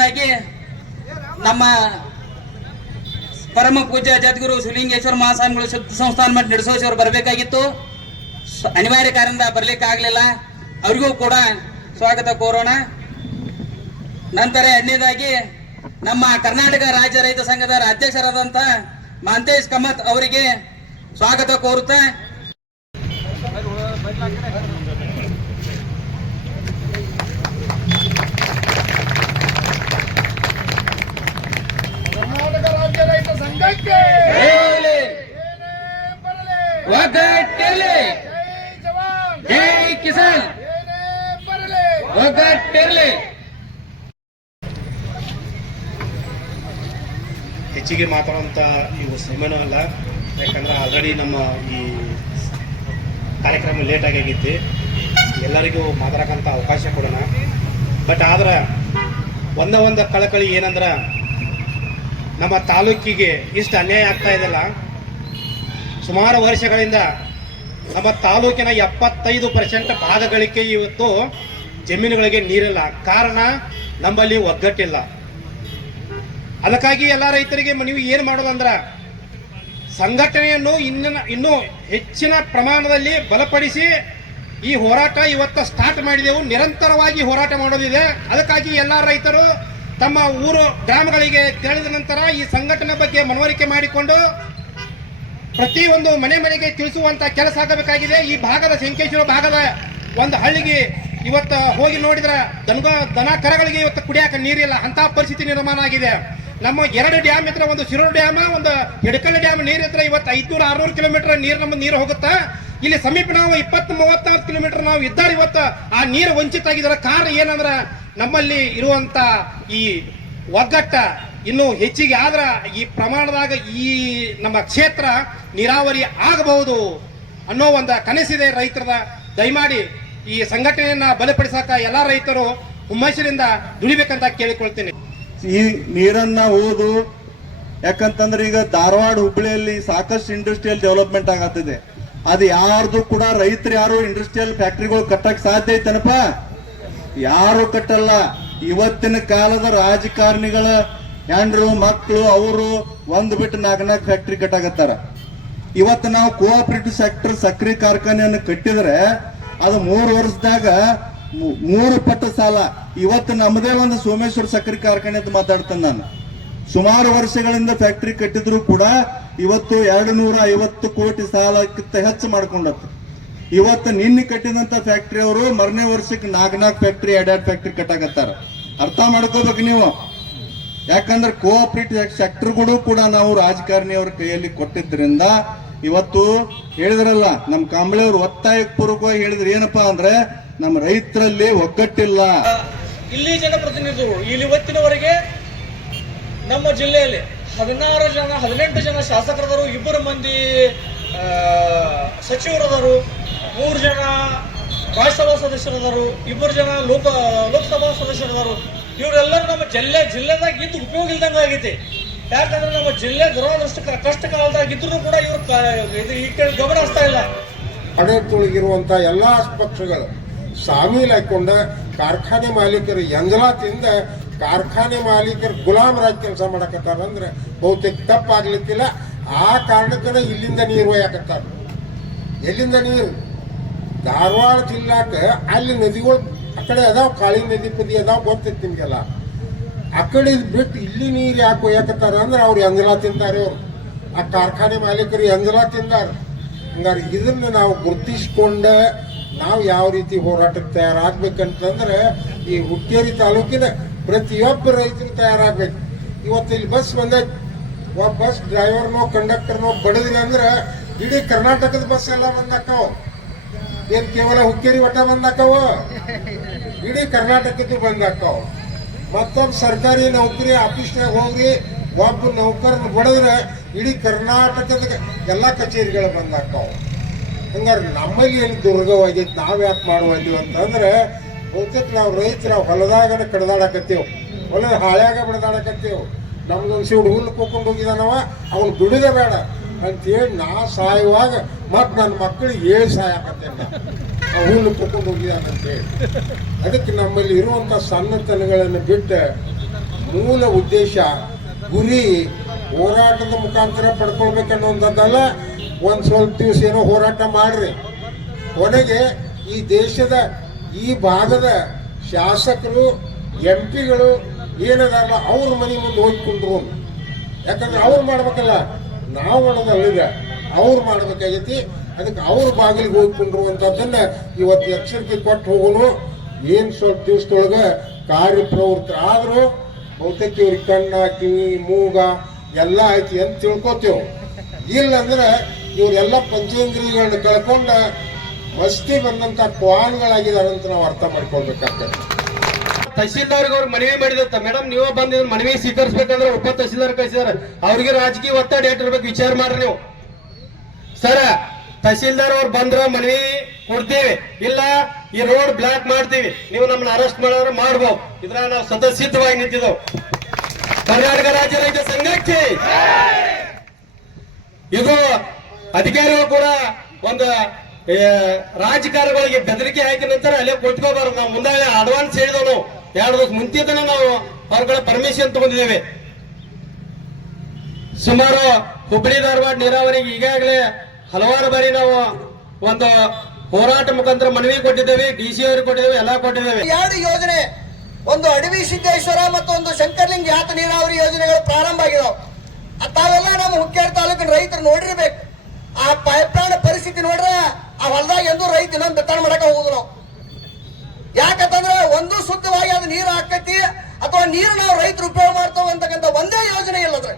ಮೊದಲನೇದಾಗಿ ನಮ್ಮ ಪರಮ ಪೂಜ್ಯ ಜದ್ಗುರು ಶಿವಲಿಂಗೇಶ್ವರ ಮಹಾಸ್ವಾಮಿಗಳು ಸಂಸ್ಥಾನ ಮಠ ನಡೆಸೋಶವ್ರು ಬರಬೇಕಾಗಿತ್ತು. ಅನಿವಾರ್ಯ ಕಾರಣದಿಂದ ಬರಲಿಕ್ಕೆ ಆಗಲಿಲ್ಲ. ಅವರಿಗೂ ಕೂಡ ಸ್ವಾಗತ ಕೋರೋಣ. ನಂತರ ಎರಡನೇದಾಗಿ ನಮ್ಮ ಕರ್ನಾಟಕ ರಾಜ್ಯ ರೈತ ಸಂಘದ ಅಧ್ಯಕ್ಷರಾದಂತ ಮಾಂತೇಶ್ ಕಮತ್ ಅವರಿಗೆ ಸ್ವಾಗತ ಕೋರುತ್ತಾ ಕರ್ನಾಟಕ ರಾಜ್ಯ ರೈತ ಸಂಘಕ್ಕೆ ಹೇಳಿ, ಏನೇ ಬರಲಿ ಒಗ್ಗಟ್ಟಿರ್ಲಿ, ಜೈ ಜವಾನ್ ಜೈ ಕಿಸಾನ್ ಏನೇ ಬರಲಿ ಒಗ್ಗಟ್ಟಿರ್ಲಿ ಹೆಚ್ಚಿಗೆ ಮಾತಾಡುವಂಥ ಇವು ಸಮಯನೂ ಅಲ್ಲ. ಯಾಕಂದ್ರೆ ಆಲ್ರೆಡಿ ನಮ್ಮ ಈ ಕಾರ್ಯಕ್ರಮ ಲೇಟ್ ಆಗಿತ್ತು ಎಲ್ಲರಿಗೂ ಮಾತಾಡಕ್ಕಂಥ ಅವಕಾಶ ಕೊಡೋಣ. ಬಟ್ ಆದ್ರೆ ಒಂದೇ ಒಂದು ಕಳಕಳಿ ಏನಂದ್ರೆ ನಮ್ಮ ತಾಲೂಕಿಗೆ ಇಷ್ಟು ಅನ್ಯಾಯ ಆಗ್ತಾ ಇದೆಲ್ಲ. ಸುಮಾರು ವರ್ಷಗಳಿಂದ ನಮ್ಮ ತಾಲೂಕಿನ ಎಪ್ಪತ್ತೈದು ಪರ್ಸೆಂಟ್ ಭಾಗಗಳಿಗೆ ಇವತ್ತು ಜಮೀನುಗಳಿಗೆ ನೀರಿಲ್ಲ. ಕಾರಣ ನಮ್ಮಲ್ಲಿ ಒಗ್ಗಟ್ಟಿಲ್ಲ. ಅದಕ್ಕಾಗಿ ಎಲ್ಲ ರೈತರಿಗೆ ನೀವು ಏನು ಮಾಡೋದಂದ್ರ ಸಂಘಟನೆಯನ್ನು ಇನ್ನ ಇನ್ನೂ ಹೆಚ್ಚಿನ ಪ್ರಮಾಣದಲ್ಲಿ ಬಲಪಡಿಸಿ ಈ ಹೋರಾಟ ಇವತ್ತು ಸ್ಟಾರ್ಟ್ ಮಾಡಿದೆವು. ನಿರಂತರವಾಗಿ ಹೋರಾಟ ಮಾಡೋದಿದೆ. ಅದಕ್ಕಾಗಿ ಎಲ್ಲ ರೈತರು ತಮ್ಮ ಊರು, ಗ್ರಾಮಗಳಿಗೆ ತೆರಳಿದ ನಂತರ ಈ ಸಂಘಟನೆ ಬಗ್ಗೆ ಮನವರಿಕೆ ಮಾಡಿಕೊಂಡು ಪ್ರತಿಯೊಂದು ಮನೆ ಮನೆಗೆ ತಿಳಿಸುವಂತ ಕೆಲಸ ಆಗಬೇಕಾಗಿದೆ. ಈ ಭಾಗದ ಶಂಕೇಶ್ವರ ಭಾಗದ ಒಂದು ಹಳ್ಳಿಗೆ ಇವತ್ತು ಹೋಗಿ ನೋಡಿದ್ರೆ ದನಗ ದನ ಕರಗಳಿಗೆ ಇವತ್ತು ಕುಡಿಯಾಕ ನೀರಿಲ್ಲ. ಅಂತ ಪರಿಸ್ಥಿತಿ ನಿರ್ಮಾಣ ಆಗಿದೆ. ನಮ್ಮ ಎರಡು ಡ್ಯಾಮ್ ಇದ್ರೆ ಒಂದು ಶಿರೂರು ಡ್ಯಾಮ್, ಒಂದು ಹಿಡಕಲ್ ಡ್ಯಾಮ್ ನೀರ್ ಇದ್ರೆ ಇವತ್ತು ಐದ್ನೂರ ಆರ್ನೂರು ಕಿಲೋಮೀಟರ್ ನೀರು ನಮ್ಮ ನೀರು ಹೋಗುತ್ತಾ. ಇಲ್ಲಿ ಸಮೀಪ ನಾವು ಇಪ್ಪತ್ತು ಮೂವತ್ತಾರು ಕಿಲೋಮೀಟರ್ ನಾವು ಇದ್ದಾರೆ ಇವತ್ತು. ಆ ನೀರು ವಂಚಿತ ಆಗಿದ್ದಾರೆ. ಕಾರಣ ಏನಂದ್ರ ನಮ್ಮಲ್ಲಿ ಇರುವಂತ ಈ ಒಗ್ಗಟ್ಟ ಇನ್ನು ಹೆಚ್ಚಿಗೆ ಆದ್ರ ಈ ಪ್ರಮಾಣದಾಗ ಈ ನಮ್ಮ ಕ್ಷೇತ್ರ ನೀರಾವರಿ ಆಗಬಹುದು ಅನ್ನೋ ಒಂದು ಕನಸಿದೆ ರೈತರದ. ದಯಮಾಡಿ ಈ ಸಂಘಟನೆಯನ್ನ ಬಲಪಡಿಸಕ ಎಲ್ಲಾ ರೈತರು ಹುಮ್ಮಸ್ಸಿನಿಂದ ದುಡಿಬೇಕಂತ ಕೇಳಿಕೊಳ್ತೀನಿ. ಈ ನೀರನ್ನ ಓದು ಯಾಕಂತಂದ್ರೆ ಈಗ ಧಾರವಾಡ ಹುಬ್ಳಿಯಲ್ಲಿ ಸಾಕಷ್ಟು ಇಂಡಸ್ಟ್ರಿಯಲ್ ಡೆವಲಪ್ಮೆಂಟ್ ಆಗತ್ತಿದೆ. ಅದು ಯಾರ್ದು ಕೂಡ ರೈತರು ಯಾರು ಇಂಡಸ್ಟ್ರಿಯಲ್ ಫ್ಯಾಕ್ಟ್ರಿಗಳು ಕಟ್ಟಕ್ ಸಾಧ್ಯ ಐತನಪ್ಪ? ಯಾರು ಕಟ್ಟಲ್ಲ. ಇವತ್ತಿನ ಕಾಲದ ರಾಜಕಾರಣಿಗಳ ಹೆಂಡ್ರು ಮಕ್ಕಳು ಅವರು ಒಂದು ಬಿಟ್ಟು ನಾಲ್ಕು ನಾಲ್ಕು ಫ್ಯಾಕ್ಟ್ರಿ ಕಟ್ಟಾಕತ್ತಾರ. ಇವತ್ತು ನಾವು ಕೋಆಪರೇಟಿವ್ ಸೆಕ್ಟರ್ ಸಕ್ಕರೆ ಕಾರ್ಖಾನೆಯನ್ನು ಕಟ್ಟಿದ್ರೆ ಅದು ಮೂರು ವರ್ಷದಾಗ ಮೂರು ಪಟ್ಟು ಸಾಲ. ಇವತ್ತು ನಮ್ಮದೇ ಒಂದು ಸೋಮೇಶ್ವರ ಸಕ್ಕರೆ ಕಾರ್ಖಾನೆ ಮಾತಾಡ್ತೇನೆ ನಾನು. ಸುಮಾರು ವರ್ಷಗಳಿಂದ ಫ್ಯಾಕ್ಟರಿ ಕಟ್ಟಿದ್ರು ಕೂಡ ಇವತ್ತು ಎರಡು ನೂರ ಐವತ್ತು ಕೋಟಿ ಸಾಲಕ್ಕಿಂತ ಹೆಚ್ಚು ಮಾಡ್ಕೊಂಡತ್ತು ಇವತ್ತು ನಿನ್ನೆ ಕಟ್ಟಿದಂತ ಫ್ಯಾಕ್ಟರಿ ಅವರು ಮರನೇ ವರ್ಷಕ್ಕೆ ನಾಲ್ಕು ನಾಲ್ಕು ಫ್ಯಾಕ್ಟರಿ ಎರಡೆರಡು ಫ್ಯಾಕ್ಟರಿ ಕಟ್ಟಾಕತ್ತಾರ. ಅರ್ಥ ಮಾಡ್ಕೋಬೇಕು ನೀವು. ಯಾಕಂದ್ರೆ ಕೋಆಪರೇಟಿವ್ ಸೆಕ್ಟರ್ಗಳು ಕೂಡ ನಾವು ರಾಜಕಾರಣಿಯವರ ಕೈಯಲ್ಲಿ ಕೊಟ್ಟಿದ್ರಿಂದ ಇವತ್ತು ಹೇಳಿದ್ರಲ್ಲ ನಮ್ಮ ಕಾಂಬಳೆಯವರು ಒತ್ತಾಯಪೂರ್ವಕವಾಗಿ ಹೇಳಿದ್ರು. ಏನಪ್ಪಾ ಅಂದ್ರೆ ನಮ್ಮ ರೈತರಲ್ಲಿ ಒಗ್ಗಟ್ಟಿಲ್ಲ. ಇಲ್ಲಿ ಜನಪ್ರತಿನಿಧಿಗಳು ಇಲ್ಲಿ ಇವತ್ತಿನವರೆಗೆ ನಮ್ಮ ಜಿಲ್ಲೆಯಲ್ಲಿ ಹದಿನಾರು ಜನ ಹದಿನೆಂಟು ಜನ ಶಾಸಕರದರು ಇಬ್ಬರು ಮಂದಿ ಸಚಿವರದರು ಮೂರು ಜನ ರಾಜ್ಯಸಭಾ ಸದಸ್ಯರದರು ಇಬ್ಬರು ಜನ ಲೋಕ ಲೋಕಸಭಾ ಸದಸ್ಯರದರು. ಇವರೆಲ್ಲರೂ ನಮ್ಮ ಜಿಲ್ಲೆ ಜಿಲ್ಲೆದಾಗ ಇದ್ದು ಉಪಯೋಗ ಇಲ್ದಂಗೆ ಆಗೈತಿ. ಯಾಕಂದ್ರೆ ನಮ್ಮ ಜಿಲ್ಲೆ ದುರಾದೃಷ್ಟ ಕಷ್ಟ ಕಾಲದಾಗ ಇದ್ರೂ ಕೂಡ ಇವರು ಇದು ಈ ಕಡೆ ಗಮನ ಹಸ್ತಾ ಇಲ್ಲ. ಆಡಳಿತದೊಳಗಿರುವಂತ ಎಲ್ಲಾ ಪಕ್ಷಗಳು ಹಾಕೊಂಡ ಕಾರ್ಖಾನೆ ಮಾಲೀಕರು ಎಂಜಲಾತಿಂದ ಕಾರ್ಖಾನೆ ಮಾಲೀಕರು ಗುಲಾಮರಾಗಿ ಕೆಲಸ ಮಾಡಕತ್ತಾರ ಅಂದ್ರೆ ಬಹುತೇಕ ತಪ್ಪಾಗ್ಲಿಕ್ಕಿಲ್ಲ. ಆ ಕಾರಣಕ್ಕನ ಇಲ್ಲಿಂದ ನೀರು ಒಯ್ಯಾಕತ್ತಾರ. ಎಲ್ಲಿಂದ ನೀರು? ಧಾರವಾಡ ಜಿಲ್ಲಾಕ ಅಲ್ಲಿ ನದಿಗಳು ಆ ಕಡೆ ಅದಾವ, ಕಾಳಿ ನದಿ ಪದಿ ಅದಾವ ಗೊತ್ತೈತಿ ನಿಮ್ಗೆಲ್ಲ. ಆ ಕಡೆ ಬಿಟ್ಟು ಇಲ್ಲಿ ನೀರು ಯಾಕೆ ಒಯ್ಯಾಕತ್ತಾರ ಅಂದ್ರೆ ಅವ್ರು ಎಂಜಲ ತಿಂತಾರೆ ಅವ್ರು. ಆ ಕಾರ್ಖಾನೆ ಮಾಲೀಕರು ಎಂಜಲ ತಿಂದಾರ. ಹಂಗಾರೆ ಇದನ್ನು ನಾವು ಗುರುತಿಸ್ಕೊಂಡ ನಾವು ಯಾವ ರೀತಿ ಹೋರಾಟಕ್ಕೆ ತಯಾರಾಗಬೇಕಂತಂದ್ರೆ ಈ ಹುಕ್ಕೇರಿ ತಾಲೂಕಿನ ಪ್ರತಿಯೊಬ್ಬ ರೈತರು ತಯಾರಾಗಬೇಕು. ಇವತ್ತು ಇಲ್ಲಿ ಬಸ್ ಬಂದೈತಿ. ಒಬ್ಬ ಬಸ್ ಡ್ರೈವರ್ನೋ, ಕಂಡಕ್ಟರ್ನೋ ಬಡದಿಲ್ಲ ಅಂದ್ರೆ ಇಡೀ ಕರ್ನಾಟಕದ ಬಸ್ ಎಲ್ಲ ಬಂದಾಕವ. ಏನ್ ಕೇವಲ ಹುಕ್ಕೇರಿ ಒಟ್ಟ ಬಂದಾಕವ? ಇಡೀ ಕರ್ನಾಟಕದ್ದು ಬಂದಾಕವ. ಮತ್ತೊಬ್ಬ ಸರ್ಕಾರಿ ನೌಕರಿ ಆಫೀಸ್ನಾಗ ಹೋಗ್ರಿ, ಒಬ್ಬ ನೌಕರನ ಬಡದ್ರೆ ಇಡೀ ಕರ್ನಾಟಕದ ಎಲ್ಲ ಕಚೇರಿಗಳು ಬಂದಾಕವ. ಹಂಗಾರೆ ನಮ್ಮಲ್ಲಿ ಏನು ದುರ್ಗವಾಗೈತೆ ನಾವು ಯಾಕೆ ಮಾಡುವಂತೀವಿ ಅಂತಂದ್ರೆ ಬಹುತೇಕ ನಾವು ರೈತರು ಹೊಲದಾಗನ ಕಡ್ದಾಡಕತ್ತೇವ್. ಹೊಲದ ಹಾಳ್ಯಾಗ ಬಡ್ದಾಡಕತ್ತೇವ್. ನಮ್ಮದು ಸಿಡ್ ಹುಲ್ಲು ಕೂಕೊಂಡು ಹೋಗಿದಾನವ, ಅವ್ನು ಬಿಡುದೇ ಬೇಡ ಅಂತೇಳಿ ನಾ ಸಾಯುವಾಗ ಮತ್ತು ನನ್ನ ಮಕ್ಕಳಿಗೆ ಏಳು ನಾ. ಆ ಹುಲ್ಲು ಕೂಕೊಂಡು ಹೋಗಿದಾನಂತೇಳಿ ಅದಕ್ಕೆ ನಮ್ಮಲ್ಲಿ ಇರುವಂತ ಸಣ್ಣತನಗಳನ್ನು ಬಿಟ್ಟು ಮೂಲ ಉದ್ದೇಶ ಗುರಿ ಹೋರಾಟದ ಮುಖಾಂತರ ಪಡ್ಕೊಳ್ಬೇಕನ್ನೋಂಥದ್ದಲ್ಲ ಒಂದ್ ಸ್ವಲ್ಪ ದಿವಸ ಏನೋ ಹೋರಾಟ ಮಾಡ್ರಿ. ಕೊನೆಗೆ ಈ ದೇಶದ, ಈ ಭಾಗದ ಶಾಸಕರು, ಎಂ ಪಿಗಳು ಏನದಲ್ಲ, ಅವ್ರ ಮನೆ ಮುಂದೆ ಹೋಗಿ ಕುಂದ್ರು ಯಾಕಂದ್ರೆ ಅವ್ರು ಮಾಡ್ಬೇಕಲ್ಲ, ನಾವು ಮಾಡೋದಲ್ಲಿದೆ ಅವ್ರು ಮಾಡ್ಬೇಕಾಗೈತಿ. ಅದಕ್ಕೆ ಅವ್ರ ಬಾಗಿಲಿಗೆ ಹೋಗ್ಕೊಂಡ್ರು ಅಂತದನ್ನ ಇವತ್ತು ಎಚ್ಚರಿಕೆ ಕೊಟ್ಟು ಹೋಗೋನು. ಏನು ಸ್ವಲ್ಪ ದಿವಸದೊಳಗ ಕಾರ್ಯಪ್ರವೃತ್ತರಾದ್ರು ಬಹುತೇಕ ಇವ್ರಿಗೆ ಕಣ್ಣ ಕಿವಿ ಮೂಗ ಎಲ್ಲ ಐತಿ ಅಂತ ತಿಳ್ಕೊತೇವೆ. ಇಲ್ಲಂದ್ರೆ ಇವರೆಲ್ಲ ಪಂಚೇಂದ್ರಿಯಗಳನ್ನ ಕಳ್ಕೊಂಡ ಮಸ್ತಿ ಬಂದಂತ ಕ್ವಾನ್ಗಳಾಗಿದ್ದಾರೆ ಅಂತ ನಾವು ಅರ್ಥ ಮಾಡ್ಕೊಳ್ಬೇಕಾಗ್ತದೆ. ತಹಸೀಲ್ದಾರ್ಗೆ ಅವ್ರು ಮನವಿ ಮಾಡಿದಂತ ಮೇಡಮ್, ನೀವು ಬಂದ ಮನವಿ ಸ್ವೀಕರಿಸ್ಬೇಕಂದ್ರೆ ಉಪ ತಹಸೀಲ್ದಾರ್ ಕಳಿಸಿದಾರೆ. ಅವ್ರಿಗೆ ರಾಜಕೀಯ ಒತ್ತಡ ಇಟ್ಟಿರ್ಬೇಕು ವಿಚಾರ ಮಾಡ್ರಿ ನೀವು. ಸರ ತಹಸೀಲ್ದಾರ್ ಅವ್ರು ಬಂದ್ರ ಮನವಿ ಕೊಡ್ತೀವಿ. ಇಲ್ಲ, ಈ ರೋಡ್ ಬ್ಲಾಕ್ ಮಾಡ್ತೀವಿ. ನೀವು ನಮ್ಮನ್ನ ಅರೆಸ್ಟ್ ಮಾಡೋರು ಮಾಡ್ಬೋದು. ಇದ್ರ ನಾವು ಸದಸ್ಯತ್ವವಾಗಿ ನಿಂತಿದ್ದೆವು. ಕರ್ನಾಟಕ ರಾಜ್ಯ ರೈತ ಸಂಘಕ್ಕೆ ಇದು ಅಧಿಕಾರಿಗಳು ಕೂಡ ಒಂದು ರಾಜಕಾರಣಿಗಳಿಗೆ ಬೆದರಿಕೆ ಹಾಕಿದ ನಂತರ ಅಲ್ಲೇ ಕೊಟ್ಕೋಬಾರ್ದು ನಾವು ಮುಂದಾಗೆ ಅಡ್ವಾನ್ಸ್ ಹೇಳಿದವನು. ಎರಡು ದಿವಸ ಮುಂಚಿತನ ನಾವು ಅವ್ರಗಳ ಪರ್ಮಿಷನ್ ತಗೊಂಡಿದ್ದೇವೆ. ಸುಮಾರು ಹುಬ್ಬಳ್ಳಿ ಧಾರವಾಡ ನೀರಾವರಿಗೆ ಈಗಾಗಲೇ ಹಲವಾರು ಬಾರಿ ನಾವು ಒಂದು ಹೋರಾಟ ಮುಖಾಂತರ ಮನವಿ ಕೊಟ್ಟಿದ್ದೇವೆ. ಡಿ ಸಿ ಅವರಿಗೆ ಕೊಟ್ಟಿದ್ದೇವೆ, ಎಲ್ಲ ಕೊಟ್ಟಿದ್ದೇವೆ. ಎರಡು ಯೋಜನೆ, ಒಂದು ಅಡವಿ ಸಿದ್ದೇಶ್ವರ ಮತ್ತು ಒಂದು ಶಂಕರ್ಲಿಂಗ ಯಾತ ನೀರಾವರಿ ಯೋಜನೆಗಳು ಪ್ರಾರಂಭ ಆಗಿದಾವೆ. ತಾವೆಲ್ಲ ನಮ್ಮ ಹುಕ್ಕೇರಿ ತಾಲೂಕಿನ ರೈತರು ನೋಡಿರ್ಬೇಕು. ಆ ಪೈಪ್ಲೈನ್ ಪರಿಸ್ಥಿತಿ ನೋಡ್ರೆ ಆ ಹೊಲದಾಗ ಎಂದು ರೈತ ಇನ್ನೊಂದು ಬೆತ್ತಾಣ ಮಾಡಕ ಹೋಗುದು ನಾವು ಯಾಕಂತಂದ್ರೆ ಒಂದು ಶುದ್ಧವಾಗಿ ಅದು ನೀರು ಹಾಕೈತಿ ಅಥವಾ ನೀರು ನಾವು ರೈತರು ಉಪಯೋಗ ಮಾಡ್ತಾವ ಅಂತಕ್ಕಂಥ ಒಂದೇ ಯೋಜನೆ ಇಲ್ಲ ಅದ್ರ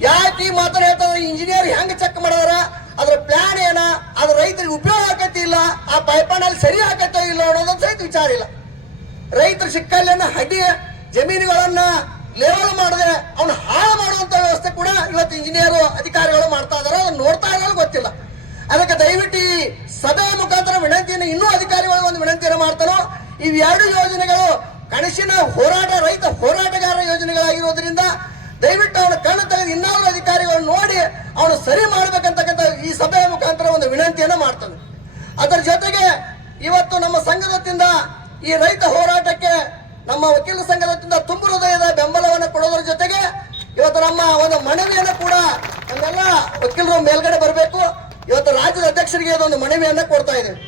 ಯಾಕೆ ಈ ಮಾತನ್ನ ಹೇಳ್ತಾರೆ ಇಂಜಿನಿಯರ್ ಹೆಂಗ್ ಚೆಕ್ ಮಾಡಿದಾರ? ಅದ್ರ ಪ್ಲಾನ್ ಏನ? ಅದ್ರ ರೈತರಿಗೆ ಉಪಯೋಗ ಆಕತಿ ಇಲ್ಲ? ಆ ಪೈಪಾನಲ್ಲಿ ಸರಿ ಹಾಕತ್ತೋ ಇಲ್ಲ ಅನ್ನೋದೊಂದು ಸಹಿತ ವಿಚಾರ ಇಲ್ಲ. ರೈತರು ಸಿಕ್ಕಲ್ಲಿ ಹಡಿ ಜಮೀನುಗಳನ್ನ ಲೆವೆಲ್ ಮಾಡಿದ್ರೆ ಅವನು ಹಾಳು ಮಾಡುವಂತ ವ್ಯವಸ್ಥೆ ಕೂಡ ಇವತ್ತು ಇಂಜಿನಿಯರ್ ಅಧಿಕಾರಿಗಳು ಮಾಡ್ತಾ ಇದಾರೆ ಅದನ್ನ ನೋಡ್ತಾ ಇರೋದು ಗೊತ್ತಿಲ್ಲ. ಅದಕ್ಕೆ ದಯವಿಟ್ಟು ಈ ಸಭೆಯ ಮುಖಾಂತರ ವಿನಂತಿಯನ್ನು ಇನ್ನೂ ಅಧಿಕಾರಿಗಳು ಒಂದು ವಿನಂತಿಯನ್ನು ಮಾಡ್ತಾರೋ ಇವೆರಡು ಯೋಜನೆಗಳು ಕಣಸಿನ ಹೋರಾಟ, ರೈತ ಹೋರಾಟಗಾರ ಯೋಜನೆಗಳಾಗಿರೋದ್ರಿಂದ ದಯವಿಟ್ಟು ಅವನ ಕಣ್ಣು ತೆಗೆದು ಇನ್ನಾರು ಅಧಿಕಾರಿಗಳು ನೋಡಿ ಅವನು ಸರಿ ಮಾಡ್ಬೇಕಂತಕ್ಕಂಥ ಈ ಸಭೆಯ ಮುಖಾಂತರ ಒಂದು ವಿನಂತಿಯನ್ನು ಮಾಡ್ತಾನೆ. ಅದರ ಜೊತೆಗೆ ಇವತ್ತು ನಮ್ಮ ಸಂಘದತ್ತಿಂದ ಈ ರೈತ ಹೋರಾಟಕ್ಕೆ ನಮ್ಮ ವಕೀಲ ಸಂಘದತ್ತಿಂದ ತುಂಬ ಹೃದಯದ ಇವತ್ತು ನಮ್ಮ ಒಂದು ಮನವಿಯನ್ನು ಕೂಡ ನಮ್ಮೆಲ್ಲ ವಕೀಲರು ಮೇಲ್ಗಡೆ ಬರಬೇಕು. ಇವತ್ತು ರಾಜ್ಯದ ಅಧ್ಯಕ್ಷರಿಗೆ ಅದೊಂದು ಮನವಿಯನ್ನ ಕೊಡ್ತಾ ಇದ್ದೇವೆ.